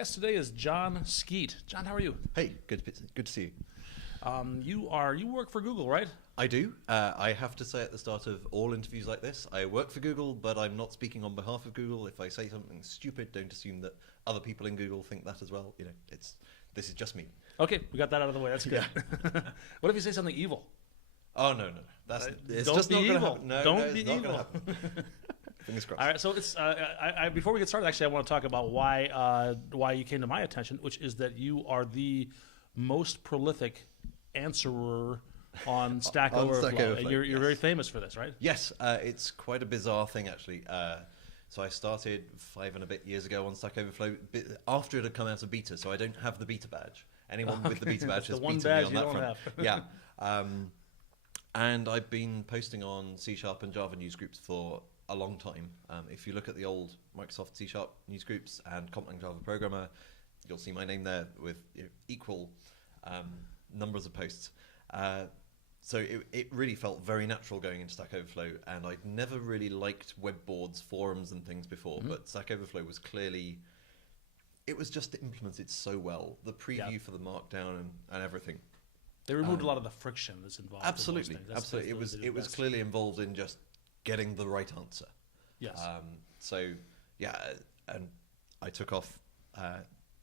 guest today is John Skeet. John, how are you? Hey, good to see you. You work for Google, right? I do. I have to say at the start of all interviews like this, I work for Google, but I'm not speaking on behalf of Google. If I say something stupid, don't assume that other people in Google think that as well. You know, this is just me. Okay, we got that out of the way. That's good. Yeah. What if you say something evil? Oh no, it's don't just be not going to evil. happen. No, don't no, be it's not evil. going to happen. Fingers crossed. All right, so it's before we get started, actually, I want to talk about why you came to my attention, which is that you are the most prolific answerer on Stack Overflow. And you're very famous for this, right? Yes, it's quite a bizarre thing actually. So I started 5 and a bit years ago on Stack Overflow after it had come out of beta, so I don't have the beta badge. Anyone with the beta badge has one beaten badge me on you that don't front. have. Yeah. And I've been posting on C# and Java newsgroups for a long time. If you look at the old Microsoft C# newsgroups and Complang Java Programmer, you'll see my name there with equal numbers of posts. So it really felt very natural going into Stack Overflow, and I'd never really liked web boards, forums and things before, but Stack Overflow was clearly, it was just implemented so well. The preview for the markdown and everything. They removed a lot of the friction that's involved. Absolutely, in absolutely. It was clearly involved in just getting the right answer. Yes. So yeah, and I took off,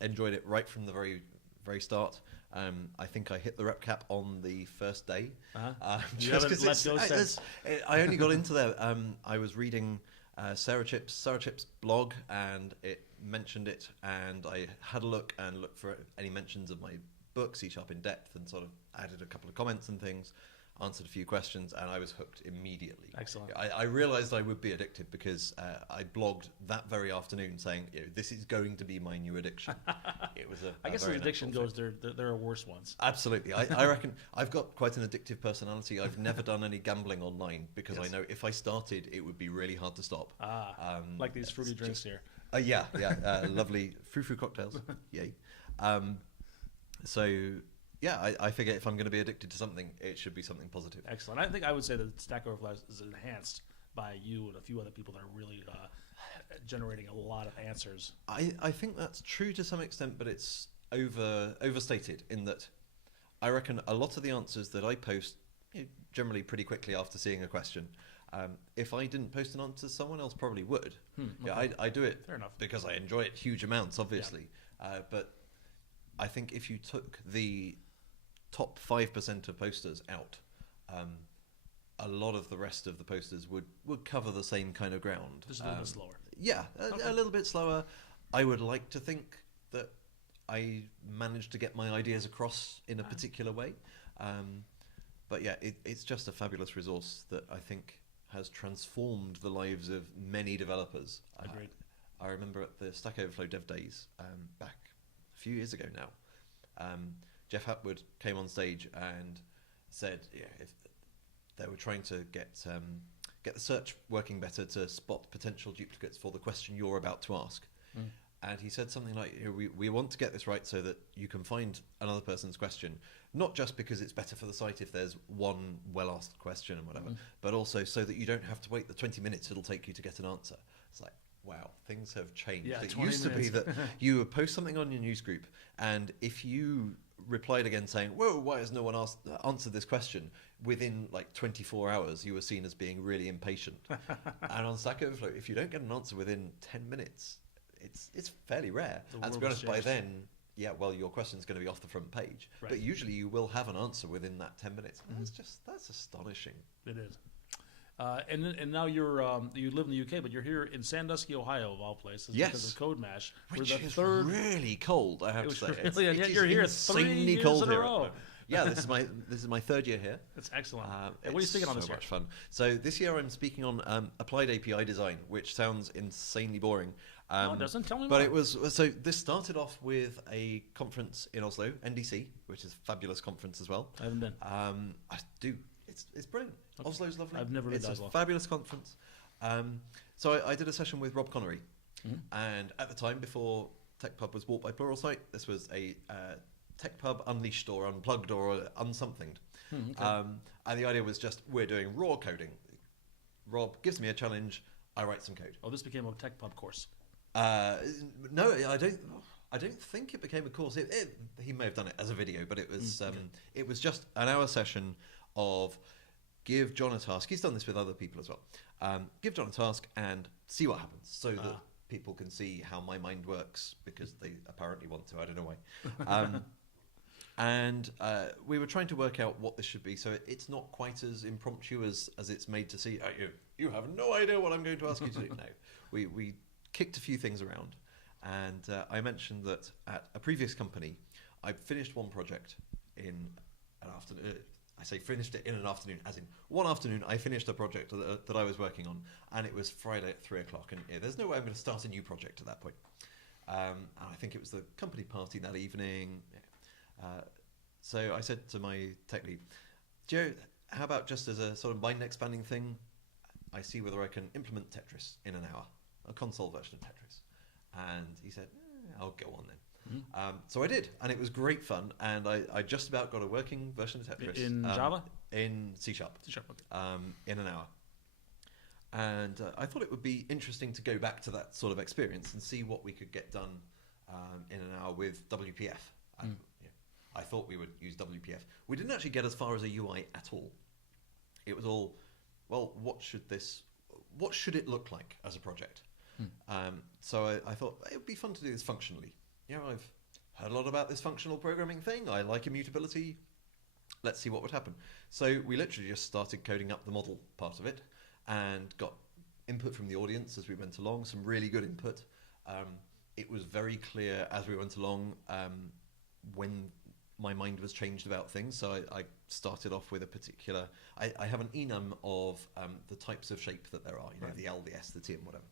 enjoyed it right from the very start. I think I hit the rep cap on the first day. You haven't let go since. I only got into there. I was reading Sarah Chip's blog, and it mentioned it, and I had a look and looked for any mentions of my book, C# in Depth, and sort of added a couple of comments and things, answered a few questions, and I was hooked immediately. Excellent. I realized I would be addicted because I blogged that very afternoon saying, this is going to be my new addiction. It was I guess as addiction goes, there are worse ones. Absolutely. I reckon I've got quite an addictive personality. I've never done any gambling online because I know if I started, it would be really hard to stop. Like these fruity drinks here. Yeah. Lovely frou-frou cocktails. Yay. So... yeah, I figure if I'm going to be addicted to something, it should be something positive. Excellent. I think I would say that Stack Overflow is enhanced by you and a few other people that are really generating a lot of answers. I think that's true to some extent, but it's overstated in that I reckon a lot of the answers that I post generally pretty quickly after seeing a question. If I didn't post an answer, someone else probably would. Okay. Yeah, I do it Fair enough. because I enjoy it huge amounts, obviously. Yeah. But I think if you took the top 5% of posters out, a lot of the rest of the posters would cover the same kind of ground. Just a little bit slower. Yeah, a little bit slower. I would like to think that I managed to get my ideas across in a particular way. But yeah, it's just a fabulous resource that I think has transformed the lives of many developers. Agreed. I remember at the Stack Overflow Dev Days back a few years ago now, Jeff Hatwood came on stage and said if they were trying to get the search working better to spot potential duplicates for the question you're about to ask. And he said something like, we want to get this right so that you can find another person's question, not just because it's better for the site if there's one well-asked question and whatever, but also so that you don't have to wait the 20 minutes it'll take you to get an answer. It's like, wow, things have changed. Yeah, it used to be that you would post something on your newsgroup, and if you replied again saying, whoa, why has no one answered this question, within like 24 hours you were seen as being really impatient. And on Stack Overflow, if you don't get an answer within 10 minutes, it's fairly rare. And to be honest, by then, your question's going to be off the front page. Right. But usually you will have an answer within that 10 minutes. That's astonishing. It is. And now you live in the UK, but you're here in Sandusky, Ohio, of all places, because of Code Mash. Which is really cold, I have to say. Really, and yet you're here 3 years cold in a row. Yeah, this is my third year here. That's excellent. What are you speaking on this year? So much fun. So this year I'm speaking on applied API design, which sounds insanely boring. No, it doesn't. Tell me but more. It was so. This started off with a conference in Oslo, NDC, which is a fabulous conference as well. I haven't been. I do. It's brilliant. Okay. Oslo's lovely. I've never been to Oslo. Oslo. It's a fabulous conference. So I did a session with Rob Connery, and at the time, before TechPub was bought by Pluralsight, this was a TechPub unleashed or unplugged or unsomethinged. Okay. And the idea was just, we're doing raw coding. Rob gives me a challenge, I write some code. Oh, this became a TechPub course. No, I don't. I don't think it became a course. He may have done it as a video, but it was it was just an hour session of give John a task. He's done this with other people as well. Give John a task and see what happens, so that people can see how my mind works, because they apparently want to. I don't know why. And we were trying to work out what this should be, so it's not quite as impromptu as it's made to see. You have no idea what I'm going to ask you to do. No, we kicked a few things around, and I mentioned that at a previous company, I finished one project in an afternoon. I say finished it in an afternoon, as in one afternoon I finished a project that I was working on, and it was Friday at 3:00, and there's no way I'm going to start a new project at that point. And I think it was the company party that evening. So I said to my tech lead, Joe, how about just as a sort of mind-expanding thing, I see whether I can implement Tetris in an hour, a console version of Tetris. And he said, I'll go on then. So I did, and it was great fun, and I just about got a working version of Tetris. In Java? In C#. Okay. In an hour. And I thought it would be interesting to go back to that sort of experience and see what we could get done in an hour with WPF. I thought we would use WPF. We didn't actually get as far as a UI at all. It was all, well, what should it look like as a project? So I thought it would be fun to do this functionally. I've heard a lot about this functional programming thing. I like immutability. Let's see what would happen. So we literally just started coding up the model part of it, and got input from the audience as we went along, some really good input. It was very clear as we went along when my mind was changed about things. So I started off with a particular... I have an enum of the types of shape that there are, the L, the S, the T, and whatever.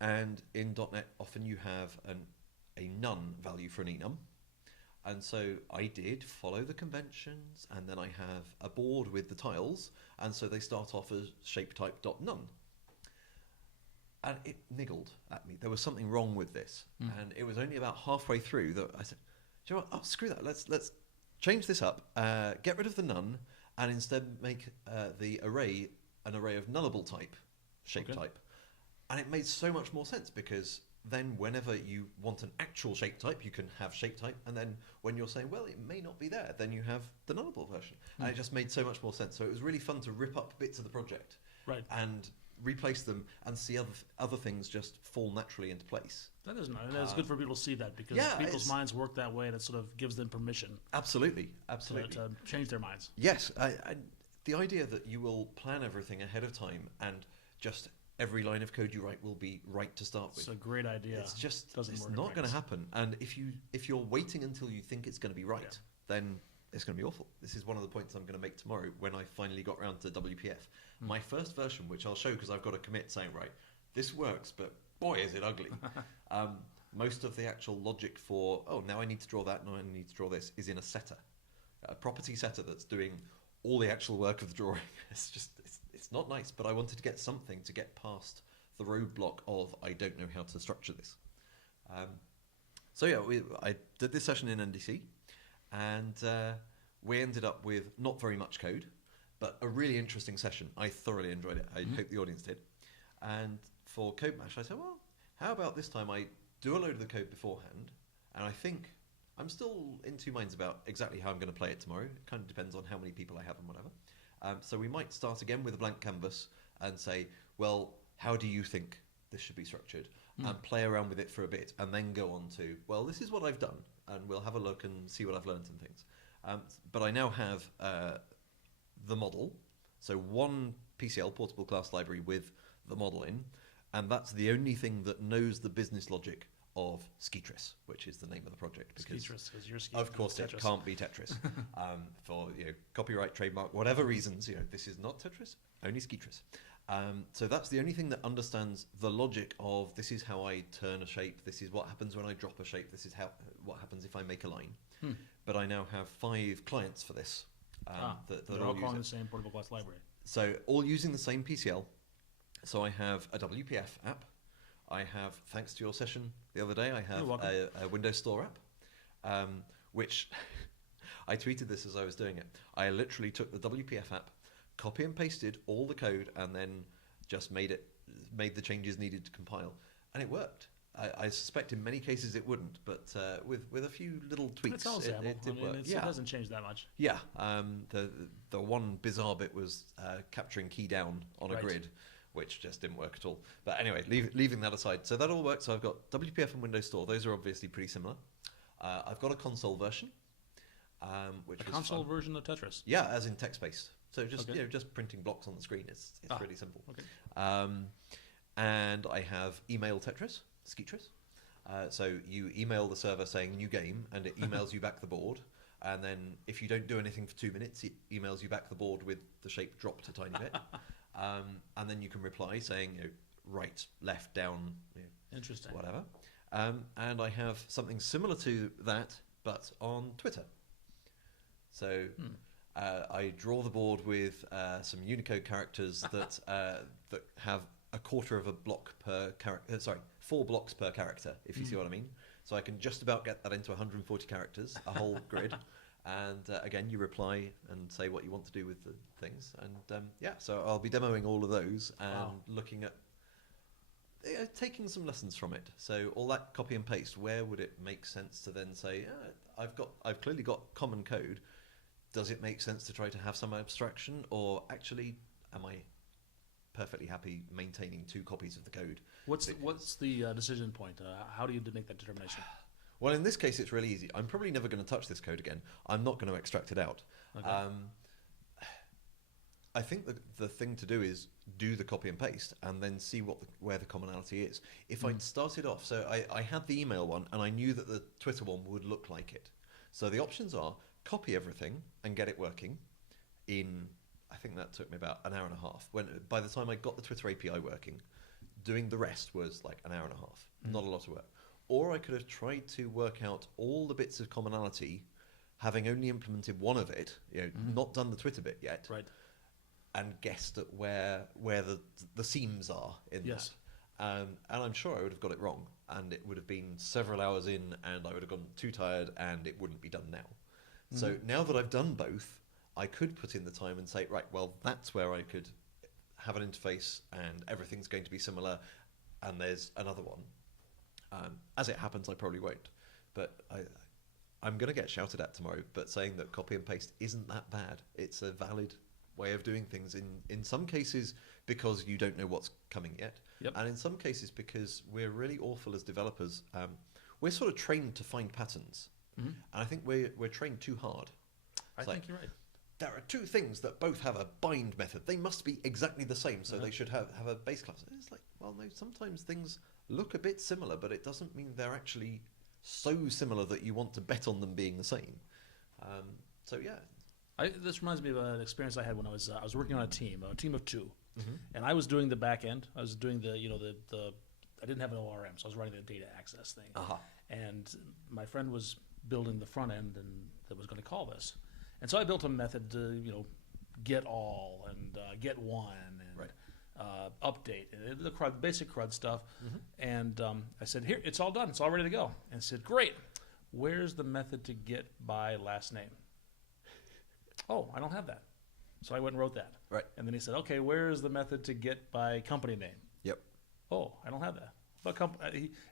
And in .NET, often you have a none value for an enum. And so I did follow the conventions, and then I have a board with the tiles, and so they start off as shapetype.none. And it niggled at me. There was something wrong with this. And it was only about halfway through that I said, do you know what? Oh, screw that. Let's change this up, get rid of the none, and instead make the array an array of nullable type, shape type. And it made so much more sense, because then whenever you want an actual shape type, you can have shape type, and then when you're saying, well, it may not be there, then you have the nullable version. And it just made so much more sense. So it was really fun to rip up bits of the project and replace them and see other things just fall naturally into place. That is nice. And it's good for people to see that, because people's minds work that way, and it sort of gives them permission. Absolutely. To change their minds. Yes. The idea that you will plan everything ahead of time, and just every line of code you write will be right to start with. It's a great idea. It's just it's not going to happen. And if you're waiting until you think it's going to be right, then it's going to be awful. This is one of the points I'm going to make tomorrow when I finally got around to WPF. My first version, which I'll show because I've got a commit saying, right, this works, but boy, is it ugly. Most of the actual logic for, now I need to draw that, now I need to draw this, is in a setter. A property setter that's doing all the actual work of the drawing. It's not nice, but I wanted to get something to get past the roadblock of I don't know how to structure this. I did this session in NDC, and we ended up with not very much code, but a really interesting session. I thoroughly enjoyed it. I hope the audience did. And for Code Mash, I said, well, how about this time I do a load of the code beforehand, and I think I'm still in two minds about exactly how I'm going to play it tomorrow. It kind of depends on how many people I have and whatever. So we might start again with a blank canvas and say, well, how do you think this should be structured? And play around with it for a bit, and then go on to, well, this is what I've done, and we'll have a look and see what I've learned and things. But I now have the model, so one PCL, portable class library, with the model in, and that's the only thing that knows the business logic of Skeetris, which is the name of the project. Skeetris, because you're Skeet. Of course, it can't be Tetris. For copyright, trademark, whatever reasons, this is not Tetris, only Skeetris. So that's the only thing that understands the logic of this is how I turn a shape, this is what happens when I drop a shape, this is what happens if I make a line. But I now have 5 clients for this. That they're all calling the same portable class library. So all using the same PCL. So I have a WPF app. I have, thanks to your session the other day, I have a Windows Store app, which I tweeted this as I was doing it. I literally took the WPF app, copy and pasted all the code, and then just made the changes needed to compile, and it worked. I suspect in many cases it wouldn't, but with a few little tweaks, It's all XAML. it did work. It doesn't change that much. Yeah. The one bizarre bit was capturing key down on a grid, which just didn't work at all. But anyway, leaving that aside, so that all worked. So I've got WPF and Windows Store. Those are obviously pretty similar. I've got a console version, which a console version of Tetris. Yeah, as in text-based. So just just printing blocks on the screen. It's really simple. Okay. And I have email Tetris, Skeetris. So you email the server saying new game, and it emails you back the board. And then if you don't do anything for 2 minutes, it emails you back the board with the shape dropped a tiny bit. And then you can reply saying right, left, down, interesting, whatever. And I have something similar to that, but on Twitter. So I draw the board with some Unicode characters that have a quarter of a block per character. 4 blocks per character, if you see what I mean. So I can just about get that into 140 characters, a whole grid. And again, you reply and say what you want to do with the things. And so I'll be demoing all of those and looking at taking some lessons from it. So all that copy and paste, where would it make sense to then say, I've clearly got common code. Does it make sense to try to have some abstraction, or actually am I perfectly happy maintaining 2 copies of the code? What's the decision point? How do you make that determination? Well, in this case, it's really easy. I'm probably never going to touch this code again. I'm not going to extract it out. Okay. I think the thing to do is do the copy and paste and then see where the commonality is. If I'd started off, so I had the email one and I knew that the Twitter one would look like it. So the options are copy everything and get it working in, I think that took me about an hour and a half. By the time I got the Twitter API working, doing the rest was like an hour and a half. Not a lot of work. Or I could have tried to work out all the bits of commonality, having only implemented one of it, not done the Twitter bit yet, and guessed at where the seams are in that. And I'm sure I would have got it wrong, and it would have been several hours in, and I would have gone too tired, and it wouldn't be done now. So now that I've done both, I could put in the time and say, right, well, that's where I could have an interface, and everything's going to be similar, and there's another one. As it happens, I probably won't. But I'm going to get shouted at tomorrow, but saying that copy and paste isn't that bad. It's a valid way of doing things in some cases because you don't know what's coming yet. And in some cases because we're really awful as developers. We're sort of trained to find patterns. And I think we're trained too hard. I think you're right. There are 2 things that both have a bind method. They must be exactly the same, so they should have a base class. And it's like, well, no, sometimes things look a bit similar, but it doesn't mean they're actually so similar that you want to bet on them being the same. This reminds me of an experience I had when I was working on a team of 2, and I was doing the back end. I was doing the I didn't have an ORM, so I was running the data access thing. And my friend was building the front end and that was going to call this, and so I built a method to get all and get one and update the basic CRUD stuff. And I said, here, it's all done, it's all ready to go. And I said, great, where's the method to get by last name? Oh, I don't have that. So I went and wrote that. And then he said, okay, where's the method to get by company name? Oh, I don't have that. But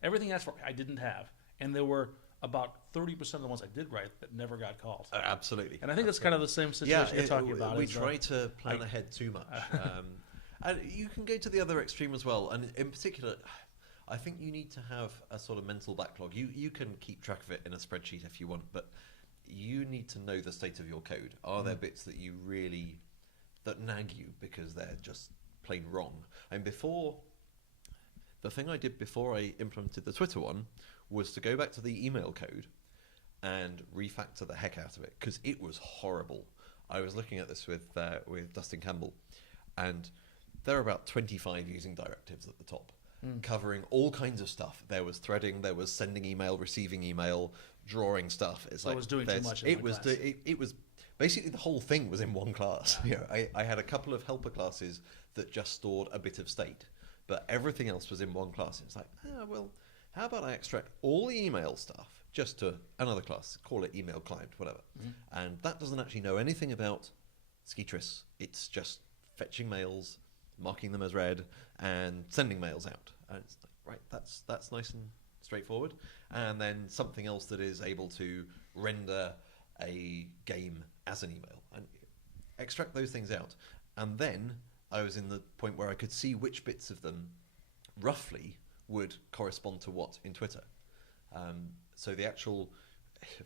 everything asked for, I didn't have. And there were about 30% of the ones I did write that never got called. Absolutely. And I think that's kind of the same situation you're talking about. We try to plan ahead too much. And you can go to the other extreme as well. And in particular, I think you need to have a sort of mental backlog. You can keep track of it in a spreadsheet if you want, but you need to know the state of your code. Are there bits that that nag you because they're just plain wrong? And the thing I did before I implemented the Twitter one was to go back to the email code and refactor the heck out of it, because it was horrible. I was looking at this with Dustin Campbell, and there are about 25 using directives at the top, covering all kinds of stuff. There was threading, there was sending email, receiving email, drawing stuff. It's like it was doing too much. It was basically the whole thing was in one class. I had a couple of helper classes that just stored a bit of state, but everything else was in one class. It's like, well, how about I extract all the email stuff just to another class, call it email client, whatever. And that doesn't actually know anything about Skeetris. It's just fetching mails, marking them as read, and sending mails out. And it's like, right, that's nice and straightforward. And then something else that is able to render a game as an email and extract those things out. And then I was in the point where I could see which bits of them roughly would correspond to what in Twitter. So the actual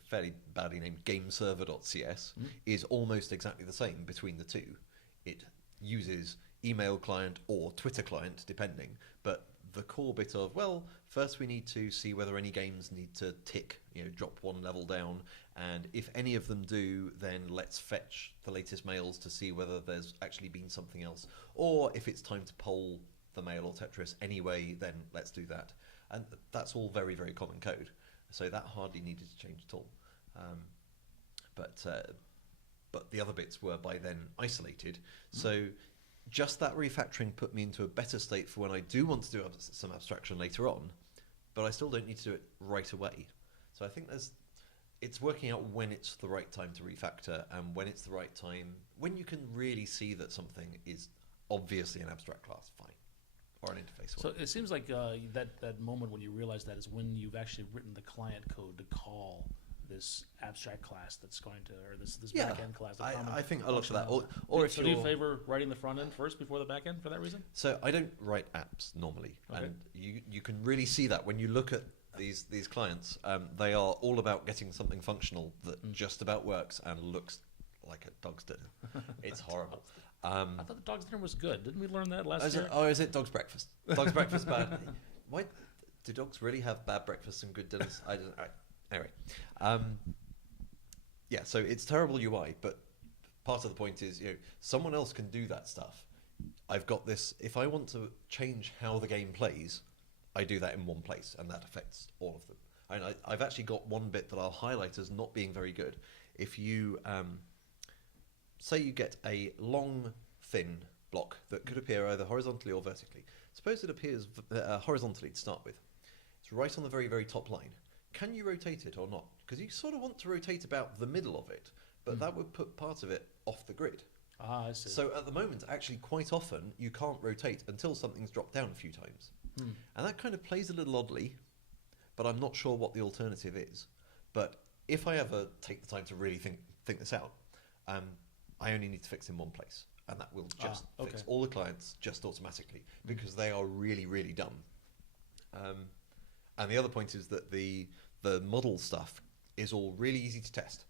fairly badly named gameserver.cs is almost exactly the same between the two. It uses email client or Twitter client, depending, but the core bit of, well, first we need to see whether any games need to tick, drop one level down, and if any of them do, then let's fetch the latest mails to see whether there's actually been something else, or if it's time to poll the mail or Tetris anyway, then let's do that. And that's all very, very common code, so that hardly needed to change at all. But the other bits were by then isolated, so just that refactoring put me into a better state for when I do want to do some abstraction later on, but I still don't need to do it right away. So I think it's working out when it's the right time to refactor and when it's the right time, when you can really see that something is obviously an abstract class, fine, or an interface. So it seems like that moment when you realize that is when you've actually written the client code to call this abstract class that's going to, or this back-end class. I think I look for that. Or if so do you favor writing the front end first before the back end for that reason? So I don't write apps normally, okay. And you can really see that when you look at these clients. They are all about getting something functional that just about works and looks like a dog's dinner. It's horrible. I thought the dog's dinner was good. Didn't we learn that last year? Is it dog's breakfast? Dog's breakfast bad. Why do dogs really have bad breakfasts and good dinners? I don't know. Anyway, yeah, so it's terrible UI, but part of the point is, someone else can do that stuff. I've got this, if I want to change how the game plays, I do that in one place, and that affects all of them. And I've actually got one bit that I'll highlight as not being very good. If you, say you get a long, thin block that could appear either horizontally or vertically. Suppose it appears horizontally to start with. It's right on the very, very top line. Can you rotate it or not? Because you sort of want to rotate about the middle of it, but that would put part of it off the grid. Ah, I see. So at the moment, actually, quite often, you can't rotate until something's dropped down a few times. And that kind of plays a little oddly, but I'm not sure what the alternative is. But if I ever take the time to really think this out, I only need to fix in one place, and that will just fix all the clients just automatically, because they are really, really dumb. And the other point is that the model stuff is all really easy to test.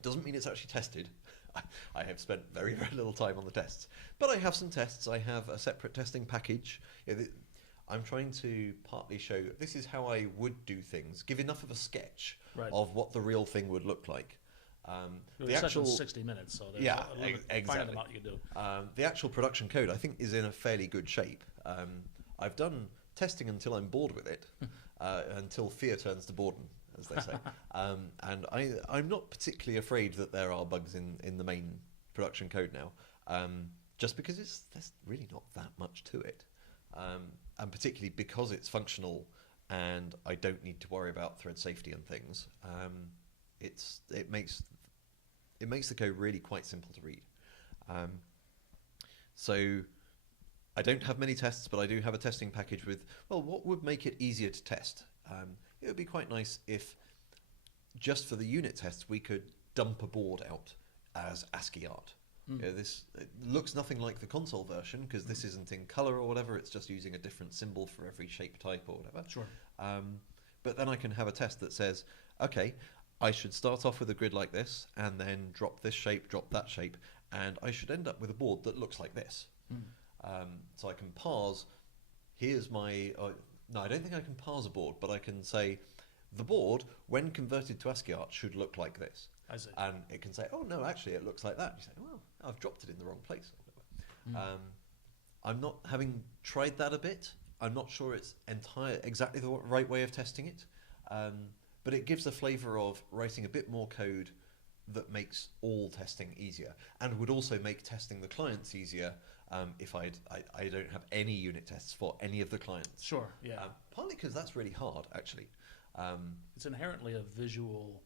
Doesn't mean it's actually tested. I have spent very, very little time on the tests. But I have some tests. I have a separate testing package. I'm trying to partly show this is how I would do things, give enough of a sketch of what the real thing would look like. The actual 60 minutes, so there's a little bit finer amount you can do. The actual production code, I think, is in a fairly good shape. I've done testing until I'm bored with it, until fear turns to boredom, as they say. And I'm not particularly afraid that there are bugs in the main production code now, just because there's really not that much to it. And particularly because it's functional and I don't need to worry about thread safety and things, it makes the code really quite simple to read. So I don't have many tests, but I do have a testing package with, well, what would make it easier to test? It would be quite nice if, just for the unit tests, we could dump a board out as ASCII art. This it looks nothing like the console version, because this isn't in color or whatever, it's just using a different symbol for every shape type or whatever. Sure. But then I can have a test that says, okay, I should start off with a grid like this, and then drop this shape, drop that shape, and I should end up with a board that looks like this. So I can parse, here's my... no, I don't think I can parse a board, but I can say, the board, when converted to ASCII art, should look like this. I see. And it can say, oh, no, actually, it looks like that. You say, well, I've dropped it in the wrong place. I'm not, having tried that a bit, I'm not sure it's exactly the right way of testing it. But it gives a flavour of writing a bit more code that makes all testing easier, and would also make testing the clients easier if I don't have any unit tests for any of the clients. Sure, yeah. Partly because that's really hard, actually. It's inherently a visual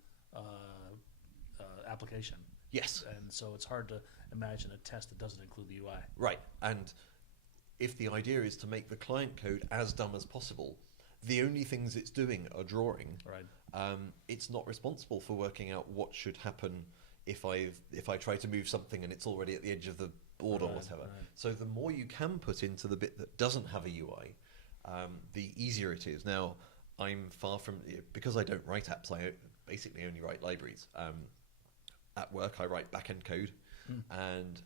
application. Yes. And so it's hard to imagine a test that doesn't include the UI. Right, and if the idea is to make the client code as dumb as possible, the only things it's doing are drawing. Right. It's not responsible for working out what should happen if I try to move something and it's already at the edge of the board or whatever. Right. So the more you can put into the bit that doesn't have a UI, the easier it is. Now, I'm far from, because I don't write apps, I basically only write libraries. At work, I write back-end code, and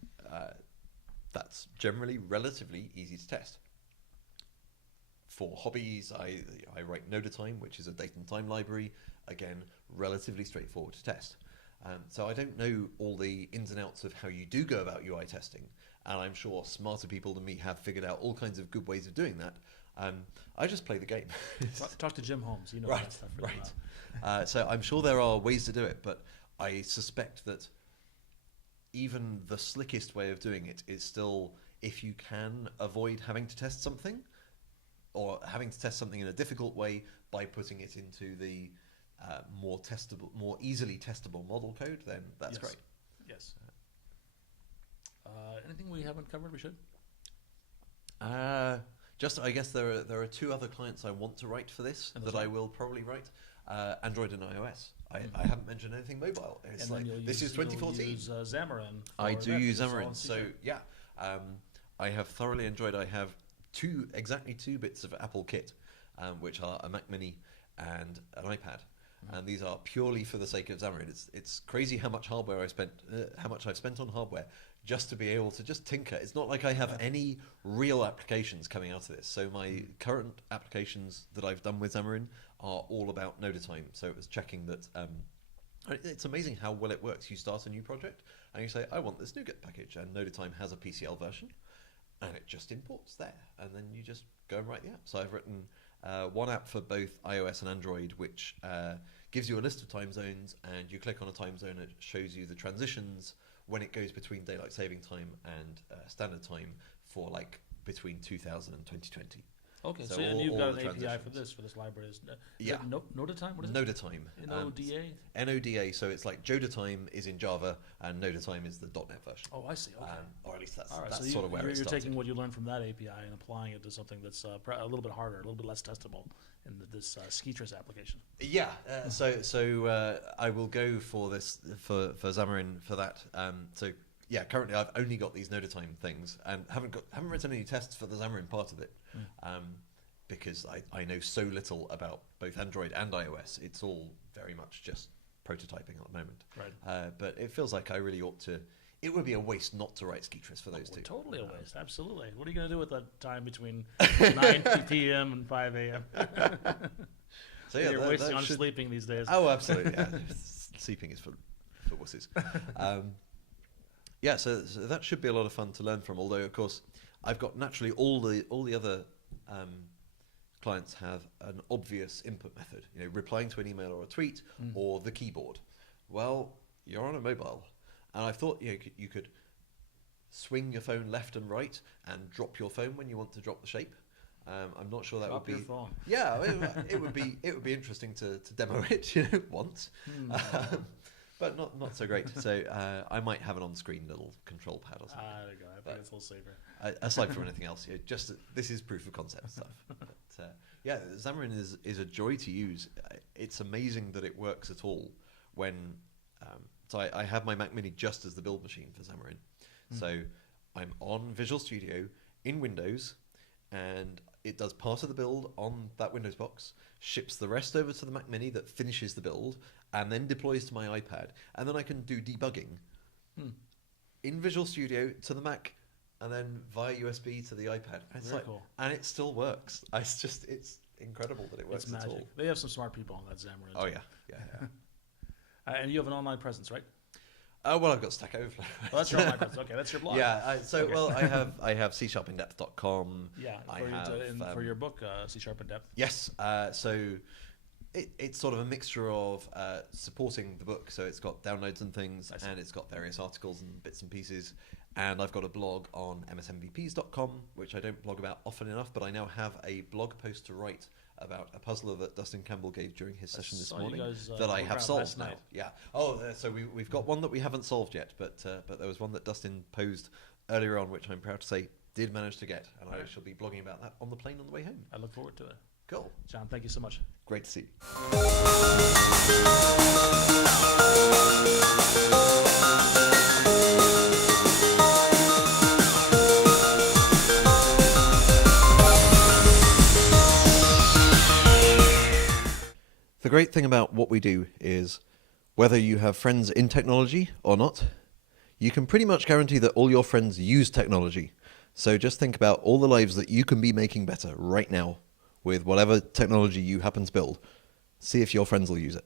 that's generally relatively easy to test. For hobbies, I write Nodatime, which is a date and time library, again, relatively straightforward to test. So I don't know all the ins and outs of how you do go about UI testing, and I'm sure smarter people than me have figured out all kinds of good ways of doing that. I just play the game. Talk to Jim Holmes. You know Right, that stuff really right. So I'm sure there are ways to do it, but I suspect that even the slickest way of doing it is still, if you can avoid having to test something, or having to test something in a difficult way by putting it into the more easily testable model code, then that's great. Yes. Anything we haven't covered we should? Just, I guess there are two other clients I want to write for this that I will probably write. Android and iOS. I haven't mentioned anything mobile. It's like, this is 2014. Use Xamarin. I do use Xamarin. So yeah, I have thoroughly enjoyed. I have exactly two bits of Apple kit, which are a Mac Mini and an iPad. And these are purely for the sake of Xamarin. It's crazy how much hardware how much I've spent on hardware just to be able to just tinker. It's not like I have any real applications coming out of this. So my current applications that I've done with Xamarin are all about Nodatime. So it was checking that. It's amazing how well it works. You start a new project and you say, I want this NuGet package, and Nodatime has a PCL version, and it just imports there, and then you just go and write the app. So I've written one app for both iOS and Android, which gives you a list of time zones, and you click on a time zone, it shows you the transitions when it goes between daylight saving time and standard time for like between 2000 and 2020. Okay, so and you've got an API for this library. Yeah. Nodatime? What is it? Nodatime. N-O-D-A? N-O-D-A, so it's like Jodatime is in Java, and Nodatime is the .NET version. Oh, I see, okay. Or at least that's So sort of where it started. You're taking what you learned from that API and applying it to something that's a little bit harder, a little bit less testable in this Skeet application. Yeah, so I will go for this, for Xamarin for that. So yeah, currently I've only got these Nodatime things, and haven't written any tests for the Xamarin part of it. Because I know so little about both Android and iOS. It's all very much just prototyping at the moment. Right. But it feels like I really ought to. It would be a waste not to write Skeet for those two. Totally a waste, absolutely. What are you going to do with that time between 9 p.m. and 5 a.m.? So yeah, you're wasting on sleeping these days. Oh, absolutely. Yeah. Sleeping is for wusses. Yeah, so that should be a lot of fun to learn from. Although, of course, I've got naturally all the other clients have an obvious input method. You know, replying to an email or a tweet or the keyboard. Well, you're on a mobile, and I thought you could swing your phone left and right and drop your phone when you want to drop the shape. I'm not sure that drop would be. Your phone. Yeah, it would be interesting to demo it once. But not so great. So I might have an on-screen little control pad or something. There you go. I think it's a little safer. Aside from anything else, just this is proof of concept stuff. But, yeah, Xamarin is a joy to use. It's amazing that it works at all. When so I have my Mac Mini just as the build machine for Xamarin. So I'm on Visual Studio in Windows, and it does part of the build on that Windows box, ships the rest over to the Mac Mini that finishes the build, and then deploys to my iPad. And then I can do debugging in Visual Studio to the Mac, and then via USB to the iPad. And Very cool. And it still works. It's incredible that it works it's at magic. all. They have some smart people on that Xamarin. Oh, yeah. And you have an online presence, right? Well, I've got Stack Overflow. Well, that's your online presence. Okay, that's your blog. Yeah. Well, I have csharpindepth.com. Yeah. I for your book, C# in Depth. Yes. So it's sort of a mixture of supporting the book. So it's got downloads and things, and it's got various articles and bits and pieces. And I've got a blog on msmvps.com, which I don't blog about often enough, but I now have a blog post to write about a puzzler that Dustin Campbell gave during his session this morning that I have solved now. Yeah. Oh, so we've got one that we haven't solved yet, but there was one that Dustin posed earlier on, which I'm proud to say did manage to get, and I shall be blogging about that on the plane on the way home. I look forward to it. Cool. John, thank you so much. Great to see you. The great thing about what we do is, whether you have friends in technology or not, you can pretty much guarantee that all your friends use technology. So just think about all the lives that you can be making better right now with whatever technology you happen to build. See if your friends will use it.